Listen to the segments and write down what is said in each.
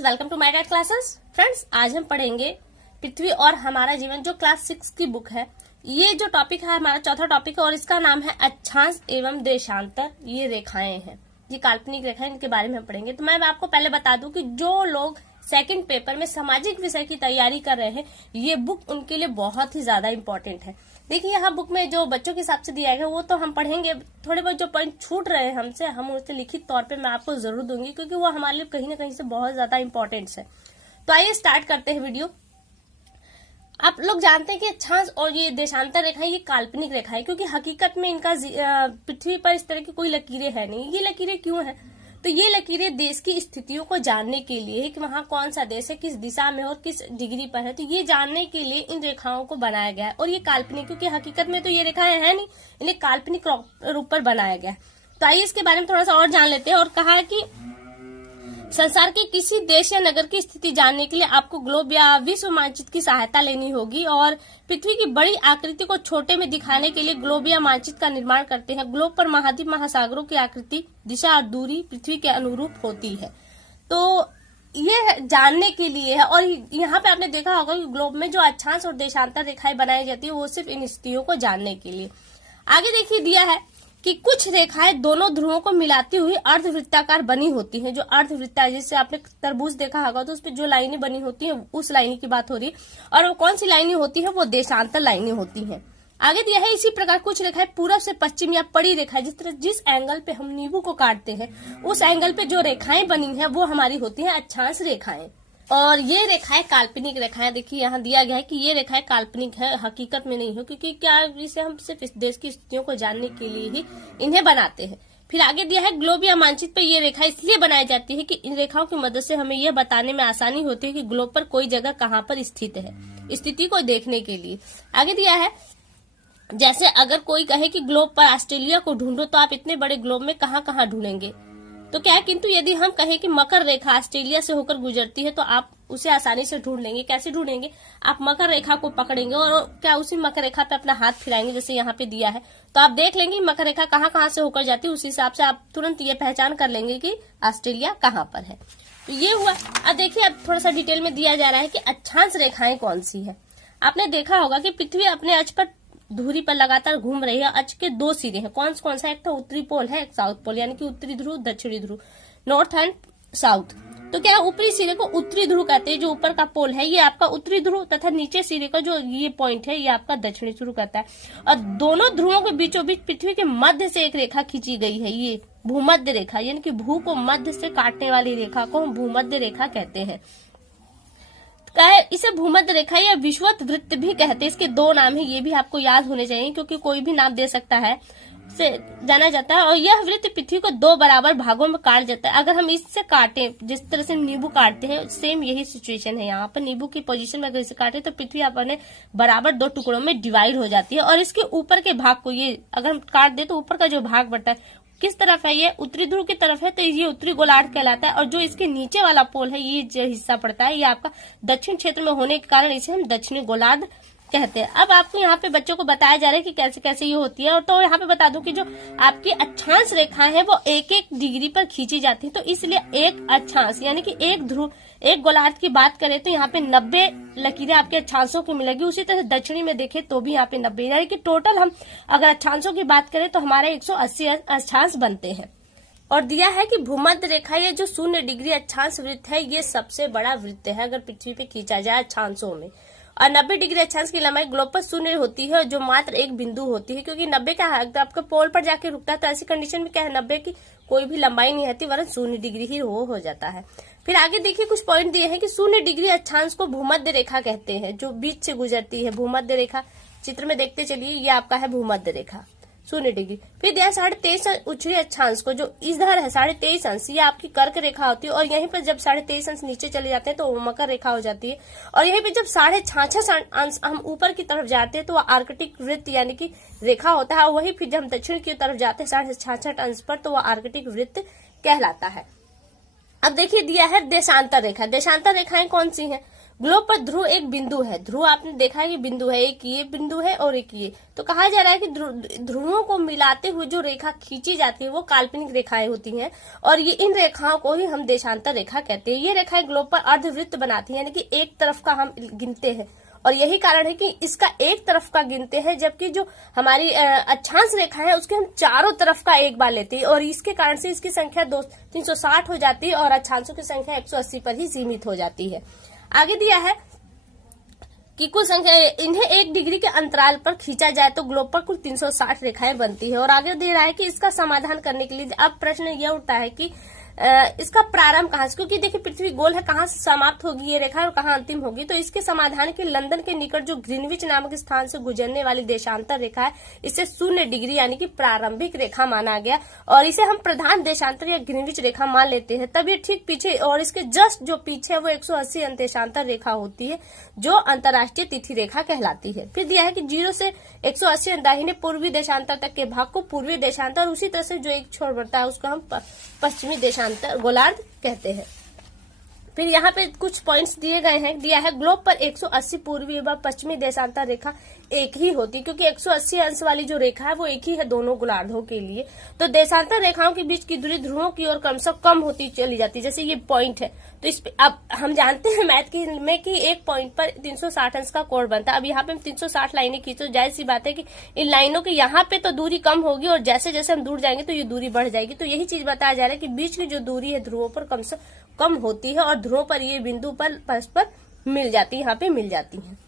Friends, welcome to my that classes. Friends, आज हम पढ़ेंगे पृथ्वी और हमारा जीवन, जो क्लास 6 की बुक है। ये जो टॉपिक है हमारा चौथा टॉपिक है और इसका नाम है अक्षांश एवं देशांतर। ये रेखाएं हैं, ये काल्पनिक रेखाएं, इनके बारे में हम पढ़ेंगे। तो मैं आपको पहले बता दूं कि जो लोग सेकंड पेपर में सामाजिक विषय की तैयारी कर रहे हैं, ये बुक उनके लिए बहुत ही ज्यादा इंपॉर्टेंट है। देखिए, यहाँ बुक में जो बच्चों के हिसाब से दिया गया वो तो हम पढ़ेंगे, थोड़े बहुत जो पॉइंट छूट रहे हैं हमसे, हम उससे लिखित तौर पे मैं आपको जरूर दूंगी, क्योंकि वो हमारे लिए कहीं ना कहीं से बहुत ज्यादा इंपॉर्टेंट है। तो आइए स्टार्ट करते हैं वीडियो। आप लोग जानते हैं कि अक्षांश और ये देशांतर रेखा ये काल्पनिक रेखा है, क्योंकि हकीकत में इनका पृथ्वी पर इस तरह की कोई लकीरें है नहीं। ये लकीरें क्यों है? तो ये लकीरें देश की स्थितियों को जानने के लिए है कि वहाँ कौन सा देश है, किस दिशा में और किस डिग्री पर है। तो ये जानने के लिए इन रेखाओं को बनाया गया है। और ये काल्पनिक, क्योंकि हकीकत में तो ये रेखाएं है नहीं, इन्हें काल्पनिक रूप पर बनाया गया है। तो आइए इसके बारे में थोड़ा सा और जान लेते हैं। और कहा है कि संसार के किसी देश या नगर की स्थिति जानने के लिए आपको ग्लोब या विश्व मानचित्र की सहायता लेनी होगी। और पृथ्वी की बड़ी आकृति को छोटे में दिखाने के लिए ग्लोब या मानचित्र का निर्माण करते हैं। ग्लोब पर महाद्वीप महासागरों की आकृति, दिशा और दूरी पृथ्वी के अनुरूप होती है। तो ये जानने के लिए है। और यहाँ पे आपने देखा होगा कि ग्लोब में जो अक्षांश और देशांतर रेखाएं बनाई जाती है वो सिर्फ इन स्थितियों को जानने के लिए। आगे देखिए, दिया है कि कुछ रेखाएं दोनों ध्रुवों को मिलाती हुई अर्धवृत्ताकार बनी होती हैं। जो अर्धवृत्ताकार, जिससे आपने तरबूज देखा होगा तो उसपे जो लाइनें बनी होती हैं उस लाइनें की बात हो रही है। और वो कौन सी लाइनें होती है? वो देशांतर लाइनें होती हैं। आगे दिया है, इसी प्रकार कुछ रेखाएं पूरब से पश्चिम या पड़ी रेखाएं, जिस एंगल पे हम नींबू को काटते हैं उस एंगल पे जो रेखाएं बनी है वो हमारी होती है अक्षांश रेखाएं। और ये रेखाएं काल्पनिक रेखाएं। देखिए, यहाँ दिया गया है कि ये रेखाएं काल्पनिक है, हकीकत में नहीं हो, क्योंकि क्या इसे हम सिर्फ इस देश की स्थितियों को जानने के लिए ही इन्हें बनाते हैं। फिर आगे दिया है, ग्लोब या मानचित्र पर ये रेखा इसलिए बनाई जाती है कि इन रेखाओं की मदद से हमें यह बताने में आसानी होती है कि ग्लोब पर कोई जगह कहाँ पर स्थित है, स्थिति को देखने के लिए। आगे दिया है, जैसे अगर कोई कहे कि ग्लोब पर ऑस्ट्रेलिया को ढूंढो, तो आप इतने बड़े ग्लोब में कहाँ कहाँ ढूंढेंगे? तो क्या है, किंतु यदि हम कहें कि मकर रेखा ऑस्ट्रेलिया से होकर गुजरती है, तो आप उसे आसानी से ढूंढ लेंगे। कैसे ढूंढेंगे? आप मकर रेखा को पकड़ेंगे और क्या उसी मकर रेखा पे अपना हाथ फिराएंगे, जैसे यहाँ पे दिया है, तो आप देख लेंगे मकर रेखा कहाँ कहाँ से होकर जाती है। उस हिसाब से आप तुरंत ये पहचान कर लेंगे कि ऑस्ट्रेलिया कहाँ पर है। तो ये हुआ। अब देखिए, अब थोड़ा सा डिटेल में दिया जा रहा है कि अक्षांश रेखाएं कौन सी है। आपने देखा होगा कि पृथ्वी अपने अक्ष पर धुरी पर लगातार घूम रही है। अक्ष के दो सिरे हैं। कौन सा? एक तो उत्तरी पोल है, एक साउथ पोल, यानी कि उत्तरी ध्रुव दक्षिणी ध्रुव, नॉर्थ एंड साउथ। तो क्या ऊपरी सिरे को उत्तरी ध्रुव कहते हैं, जो ऊपर का पोल है ये आपका उत्तरी ध्रुव, तथा नीचे सिरे का जो ये पॉइंट है ये आपका दक्षिणी ध्रुव कहता है। और दोनों ध्रुवों के बीचों बीच पृथ्वी के मध्य से एक रेखा खींची गई है, ये भूमध्य रेखा, यानी कि भू को मध्य से काटने वाली रेखा को हम भूमध्य रेखा कहते हैं। इसे भूमध्य रेखा या विषुवत वृत्त भी कहते हैं। इसके दो नाम है, ये भी आपको याद होने चाहिए, क्योंकि कोई भी नाम दे सकता है, से जाना जाता है। और यह वृत्त पृथ्वी को दो बराबर भागों में काट जाता है। अगर हम इससे काटें, जिस तरह से नींबू काटते हैं, सेम यही सिचुएशन है। यहाँ पर नींबू की पोजीशन में अगर इसे काटे तो पृथ्वी अपने बराबर दो टुकड़ों में डिवाइड हो जाती है। और इसके ऊपर के भाग को, ये अगर हम काट दे तो ऊपर का जो भाग बढ़ता है किस तरफ है? ये उत्तरी ध्रुव की तरफ है, तो ये उत्तरी गोलार्ध कहलाता है। और जो इसके नीचे वाला पोल है, ये जो हिस्सा पड़ता है, ये आपका दक्षिण क्षेत्र में होने के कारण इसे हम दक्षिणी गोलार्ध कहते हैं। अब आपको यहाँ पे बच्चों को बताया जा रहा है कि कैसे कैसे ये होती है। और तो यहाँ पे बता दूं कि जो आपकी अक्षांश रेखाएं हैं वो एक एक डिग्री पर खींची जाती है। तो इसलिए एक अक्षांश, यानी कि एक ध्रुव, एक गोलार्ध की बात करें तो यहाँ पे 90 लकीरें आपके अक्षांशों की मिलेगी। उसी तरह दक्षिणी में देखें तो भी यहाँ पे 90, यानी कि टोटल हम अगर अक्षांशों की बात करें तो हमारे 180 अक्षांश बनते हैं। और दिया है कि भूमध्य रेखा, ये जो 0 डिग्री अक्षांश वृत्त है, ये सबसे बड़ा वृत्त है अगर पृथ्वी पे खींचा जाए अक्षांशों में। और 90 डिग्री अक्षांश की लंबाई ग्लोब पर 0 होती है, जो मात्र एक बिंदु होती है, क्योंकि 90 क्या है, तो आपका पोल पर जाके रुकता है। तो ऐसी कंडीशन में क्या है, 90 की कोई भी लंबाई नहीं रहती, वरन 0 डिग्री ही हो जाता है। फिर आगे देखिए, कुछ पॉइंट दिए हैं कि 0 डिग्री अक्षांश को भूमध्य रेखा कहते हैं, जो बीच से गुजरती है। भूमध्य रेखा चित्र में देखते चलिए, ये आपका है भूमध्य रेखा 0 डिग्री। फिर दिया 23.5 उत्तरी अक्षांश को, जो इधर है 23.5 अंश, ये आपकी कर्क रेखा होती है। और यहीं पर जब 23.5 अंश नीचे चले जाते हैं तो वो मकर रेखा हो जाती है। और यहीं पे जब 66.5 अंश हम ऊपर की तरफ जाते हैं तो वो आर्कटिक वृत्त यानी कि रेखा होता है। वही फिर जब हम दक्षिण की तरफ जाते हैं 66.5 अंश पर, तो वो आर्कटिक वृत्त कहलाता है। अब देखिए, दिया है देशांतर रेखा। देशांतर रेखाएं कौन सी हैं? ग्लोब पर ध्रुव एक बिंदु है। ध्रुव आपने देखा है कि बिंदु है, एक ये बिंदु है और एक ये। तो कहा जा रहा है कि ध्रुवों को मिलाते हुए जो रेखा खींची जाती है वो काल्पनिक रेखाएं होती हैं और ये इन रेखाओं को ही हम देशांतर रेखा कहते हैं। ये रेखाएं ग्लोब पर अर्धवृत्त बनाती है, यानी कि एक तरफ का हम गिनते हैं और यही कारण है कि इसका एक तरफ का गिनते हैं, जबकि जो हमारी अक्षांश रेखा है उसके हम चारों तरफ का एक बार लेते हैं और इसके कारण से इसकी संख्या 360 हो जाती है और अक्षांशों की संख्या 180 पर ही सीमित हो जाती है। आगे दिया है कि कुल संख्या इन्हें 1 डिग्री के अंतराल पर खींचा जाए तो ग्लोब पर कुल 360 रेखाएं बनती है। और आगे दे रहा है कि इसका समाधान करने के लिए अब प्रश्न यह उठता है कि इसका प्रारंभ कहां से, क्योंकि देखिए पृथ्वी गोल है, कहां से समाप्त होगी ये रेखा और कहां अंतिम होगी। तो इसके समाधान के लंदन के निकट जो ग्रीनविच नामक स्थान से गुजरने वाली देशांतर रेखा है इसे 0 डिग्री यानी कि प्रारंभिक रेखा माना गया और इसे हम प्रधान देशांतर या ग्रीनविच रेखा मान लेते हैं। तब ये ठीक पीछे और इसके जस्ट जो पीछे है वो 180 अंतदेशांतर रेखा होती है जो अंतर्राष्ट्रीय तिथि रेखा कहलाती है। फिर दिया है कि 0 से 180 दाहिने पूर्वी देशांतर तक के भाग को पूर्वी देशांतर, उसी तरह से जो एक छोर बढ़ता है उसको हम पश्चिमी देशांतर गोलार्ध कहते हैं। फिर यहाँ पे कुछ पॉइंट्स दिए गए हैं। दिया है ग्लोब पर 180 पूर्वी एवं पश्चिमी देशांतर रेखा एक ही होती है, क्योंकि 180 अंश वाली जो रेखा है वो एक ही है दोनों गोलार्धों के लिए। तो देशांतर रेखाओं के बीच की दूरी ध्रुवों की ओर कम से कम होती चली जाती है। जैसे ये पॉइंट है तो इस पे अब हम जानते हैं मैथ में कि एक पॉइंट पर 360 अंश का कोण बनता है। अब यहाँ पे हम 360 लाइनें खींचो, जाहिर सी बात है कि इन लाइनों के यहाँ पे तो दूरी कम होगी और जैसे जैसे हम दूर जाएंगे तो ये दूरी बढ़ जाएगी। तो यही चीज बताया जा रहा है कि बीच की जो दूरी है ध्रुवों पर कम से कम होती है और ध्रुवों पर ये बिंदु पर परस्पर मिल जाती है, यहाँ पे मिल जाती है।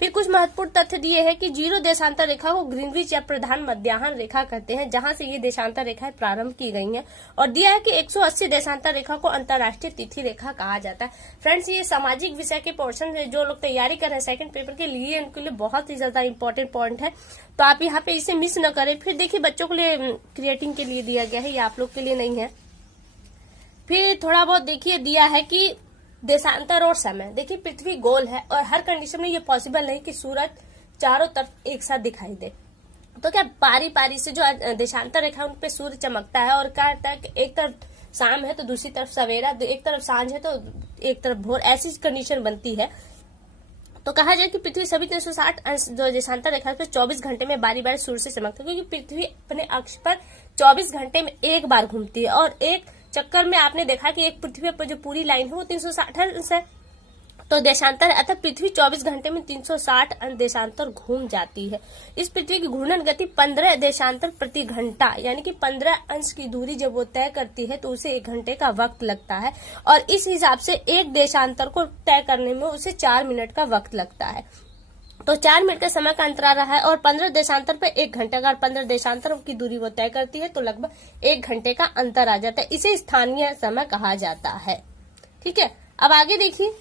फिर कुछ महत्वपूर्ण तथ्य दिए हैं कि 0 देशांतर रेखा को ग्रीनविच या प्रधान मध्याह्न रेखा कहते हैं, जहां से ये देशांतर रेखाएं प्रारंभ की गई हैं। और दिया है कि 180 देशांतर रेखा को अंतर्राष्ट्रीय तिथि रेखा कहा जाता है। फ्रेंड्स, ये सामाजिक विषय के पोर्शन में जो लोग तैयारी कर रहे हैं सेकंड पेपर के लिए, उनके लिए बहुत ही ज्यादा इंपॉर्टेंट पॉइंट है, तो आप यहाँ पे इसे मिस न करें। फिर देखिए बच्चों के लिए क्रिएटिंग के लिए दिया गया है, ये आप लोग के लिए नहीं है। फिर थोड़ा बहुत देखिए दिया है कि देशांतर और समय। देखिए पृथ्वी गोल है और हर कंडीशन में ये पॉसिबल नहीं कि सूरज चारों तरफ एक साथ दिखाई दे। तो क्या पारी पारी से जो देशांतर रेखा उन पे सूर्य चमकता है और क्या होता है कि एक तरफ शाम है तो दूसरी तरफ सवेरा, एक तरफ सांझ है तो एक तरफ भोर, ऐसी कंडीशन बनती है। तो कहा जाए कि पृथ्वी सभी 360 अंश जो देशांतर रेखा पर 24 घंटे में बारी बारी सूर्य से चमकती है, क्योंकि पृथ्वी अपने अक्ष पर 24 घंटे में एक बार घूमती है और एक चक्कर में आपने देखा कि एक पृथ्वी पर जो पूरी लाइन है वो 360 अंश है। तो देशांतर अर्थात पृथ्वी 24 घंटे में 360 देशांतर घूम जाती है। इस पृथ्वी की घूर्णन गति 15 देशांतर प्रति घंटा, यानी कि 15 अंश की दूरी जब वो तय करती है तो उसे 1 घंटे का वक्त लगता है और इस हिसाब से एक देशांतर को तय करने में उसे 4 मिनट का वक्त लगता है। तो 4 मिनट का समय का अंतराल रहा है और 15 देशांतर पे 1 घंटे का, 15 देशांतरों की दूरी वो तय करती है तो लगभग 1 घंटे का अंतर आ जाता है। इसे स्थानीय समय कहा जाता है। ठीक है, अब आगे देखिए।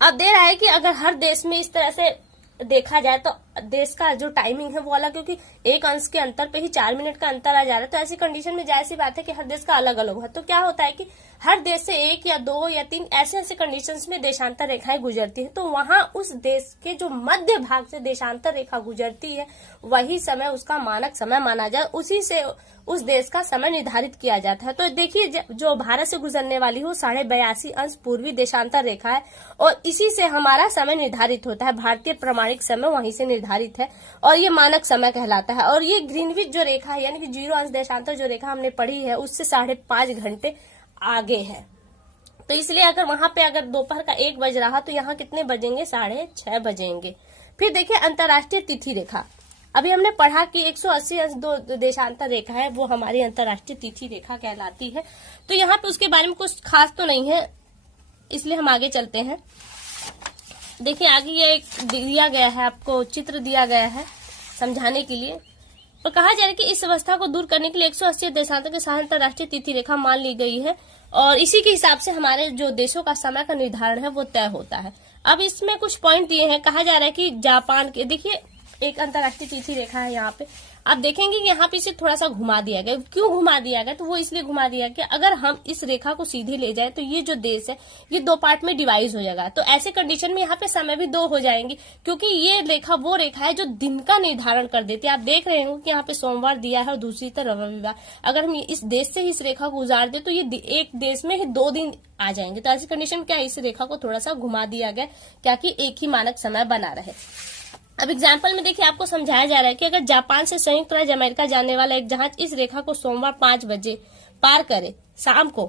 अब दे रहा है कि अगर हर देश में इस तरह से देखा जाए तो देश का जो टाइमिंग है वो अलग, क्योंकि 1 अंश के अंतर पे ही 4 मिनट का अंतर आ जा रहा है। तो ऐसी कंडीशन में जाहिर सी बात है कि हर देश का अलग अलग है। तो क्या होता है कि हर देश से 1 या 2 या 3 ऐसे कंडीशंस में देशांतर रेखाएं गुजरती है। तो वहां उस देश के जो मध्य भाग से देशांतर रेखा गुजरती है वही समय उसका मानक समय माना जाए, उसी से उस देश का समय निर्धारित किया जाता है। तो देखिए जो भारत से गुजरने वाली हो 82.5 अंश पूर्वी देशांतर रेखा है और इसी से हमारा समय निर्धारित होता है। भारतीय प्रमाणिक समय वहीं से निर्धारित है और ये मानक समय कहलाता है। और ये ग्रीनविच जो रेखा है यानी कि 0 अंश देशांतर जो रेखा हमने पढ़ी है उससे 5.5 घंटे आगे है। तो इसलिए अगर वहां पे अगर दोपहर का 1 बज रहा तो यहाँ कितने बजेंगे? 6:30 बजेंगे। फिर देखिए अंतर्राष्ट्रीय तिथि रेखा। अभी हमने पढ़ा कि 180 अंश दो देशांतर रेखा है वो हमारी अंतर्राष्ट्रीय तिथि रेखा कहलाती है। तो यहाँ पे उसके बारे में कुछ खास तो नहीं है, इसलिए हम आगे चलते हैं। देखिए आगे ये एक दिया गया है, आपको चित्र दिया गया है समझाने के लिए। और कहा जा रहा है कि इस अवस्था को दूर करने के लिए 180 देशांतर के साथ अंतर्राष्ट्रीय तिथि रेखा मान ली गई है और इसी के हिसाब से हमारे जो देशों का समय का निर्धारण है वो तय होता है। अब इसमें कुछ पॉइंट दिए हैं। कहा जा रहा है कि जापान के, देखिए एक अंतर्राष्ट्रीय तिथि रेखा है यहाँ पे आप देखेंगे कि यहाँ पे इसे थोड़ा सा घुमा दिया गया। क्यों घुमा दिया गया? तो वो इसलिए घुमा दिया कि अगर हम इस रेखा को सीधे ले जाए तो ये जो देश है ये 2 पार्ट में डिवाइड हो जाएगा। तो ऐसे कंडीशन में यहाँ पे समय भी 2 हो जाएंगे, क्योंकि ये रेखा वो रेखा है जो दिन का निर्धारण कर देती है। आप देख रहे हो कि यहाँ पे सोमवार दिया है और दूसरी तरफ रविवार। अगर हम इस देश से इस रेखा को गुजार दे तो ये एक देश में ही 2 दिन आ जाएंगे। तो ऐसी कंडीशन में क्या इस रेखा को थोड़ा सा घुमा दिया गया ताकि एक ही मानक समय बना रहे। अब एग्जाम्पल में देखिए आपको समझाया जा रहा है कि अगर जापान से संयुक्त राज्य अमेरिका जाने वाला एक जहाज इस रेखा को सोमवार 5 बजे पार करे शाम को,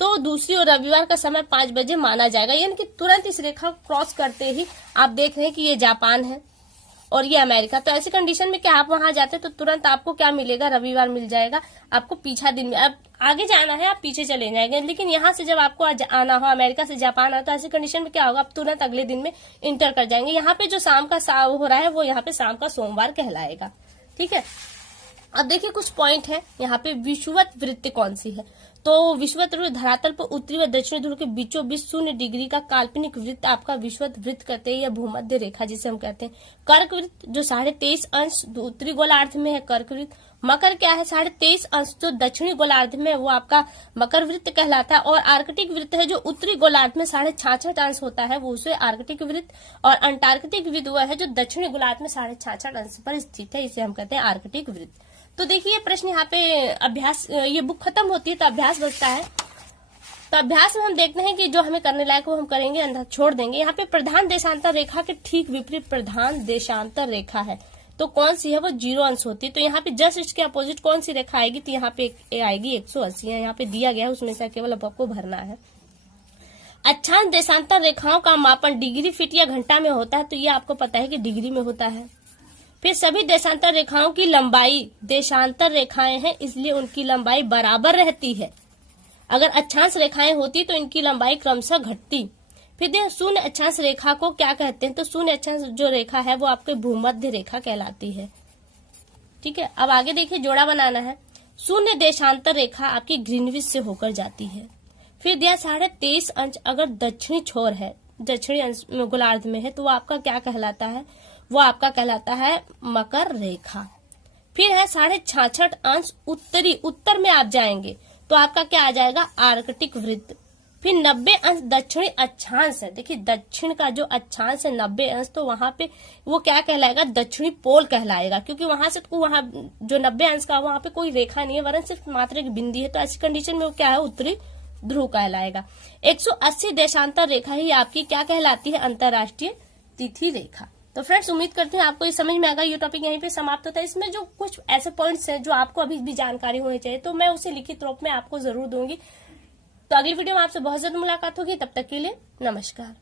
तो दूसरी और रविवार का समय 5 बजे माना जाएगा। यानी कि तुरंत इस रेखा को क्रॉस करते ही आप देख रहे हैं कि ये जापान है और ये अमेरिका। तो ऐसी कंडीशन में क्या आप वहां जाते तो तुरंत आपको क्या मिलेगा? रविवार मिल जाएगा। आपको पीछा दिन में अब आगे जाना है आप पीछे चले जाएंगे, लेकिन यहाँ से जब आपको आना हो अमेरिका से जापान हो तो ऐसी कंडीशन में क्या होगा? आप तुरंत अगले दिन में इंटर कर जाएंगे। यहाँ पे जो शाम का हो रहा है वो यहाँ पे शाम का सोमवार कहलाएगा। ठीक है, अब देखिए कुछ पॉइंट है यहाँ पे। विषुवत वृत्त कौन सी है? तो विषुवत वृत्त धरातल पर उत्तरी व दक्षिणी ध्रुव के बीचों बीच 0 डिग्री का काल्पनिक वृत्त आपका विषुवत वृत्त कहते हैं, या भूमध्य रेखा जिसे हम कहते हैं। कर्क वृत्त जो 23.5 अंश उत्तरी गोलार्ध में है, कर्क वृत्त। मकर क्या है? 23.5 अंश जो दक्षिणी गोलार्ध में है वो आपका मकर वृत्त कहलाता है। और आर्कटिक वृत्त है जो उत्तरी गोलार्ध में 66.5 अंश होता है, वो उसे आर्कटिक वृत्त। और अंटार्कटिक वृत्त वो है जो दक्षिणी गोलार्ध में 66.5 अंश पर स्थित है, इसे हम कहते हैं आर्कटिक वृत्त। तो देखिए ये प्रश्न यहाँ पे अभ्यास, ये बुक खत्म होती है तो अभ्यास बचता है। तो अभ्यास में हम देखते हैं कि जो हमें करने लायक वो हम करेंगे, अंधा छोड़ देंगे। यहाँ पे प्रधान देशांतर रेखा के ठीक विपरीत प्रधान देशांतर रेखा है, तो कौन सी है? वो 0 अंश होती है। तो यहाँ पे जस्ट इसके अपोजिट कौन सी रेखा आएगी? तो यहाँ पे आएगी 180 है, यहाँ पे दिया गया है, उसमें से केवल अब आपको भरना है। अक्षांश देशांतर रेखाओं का मापन डिग्री, फीट या घंटा में होता है, तो ये आपको पता है कि डिग्री में होता है। फिर सभी देशांतर रेखाओं की लंबाई, देशांतर रेखाएं हैं इसलिए उनकी लंबाई बराबर रहती है। अगर अक्षांश रेखाएं होती तो इनकी लंबाई क्रमशः घटती। फिर देखिए शून्य अक्षांश रेखा को क्या कहते हैं? तो शून्य अक्षांश जो रेखा है वो आपके भूमध्य रेखा कहलाती है। ठीक है, अब आगे देखिए जोड़ा बनाना है। शून्य देशांतर रेखा आपकी ग्रीनविच से होकर जाती है। फिर दिया 23.5 अंश अगर दक्षिणी छोर है, दक्षिणी अंश गोलार्ध में है, तो वो आपका क्या कहलाता है? वो आपका कहलाता है मकर रेखा। फिर है 66.5 अंश उत्तरी, उत्तर में आप जाएंगे तो आपका क्या आ जाएगा? आर्कटिक वृत्त। फिर 90 अंश दक्षिणी अक्षांश है। देखिए दक्षिण का जो अक्षांश है 90 अंश, तो वहां पे वो क्या कहलाएगा? दक्षिणी पोल कहलाएगा, क्योंकि वहां से तो वहां जो 90 अंश का वहां पे कोई रेखा नहीं है, वरन सिर्फ मात्र एक बिंदी है। तो ऐसी कंडीशन में वो क्या है? उत्तरी ध्रुव कहलाएगा। 180 देशांतर रेखा ही आपकी क्या कहलाती है? अंतरराष्ट्रीय तिथि रेखा। तो फ्रेंड्स उम्मीद करती हूँ आपको ये समझ में आएगा। ये टॉपिक यहीं पे समाप्त होता है। इसमें जो कुछ ऐसे पॉइंट्स हैं जो आपको अभी भी जानकारी होनी चाहिए, तो मैं उसे लिखित रूप में आपको जरूर दूंगी। तो अगली वीडियो में आपसे बहुत जल्द मुलाकात होगी। तब तक के लिए नमस्कार।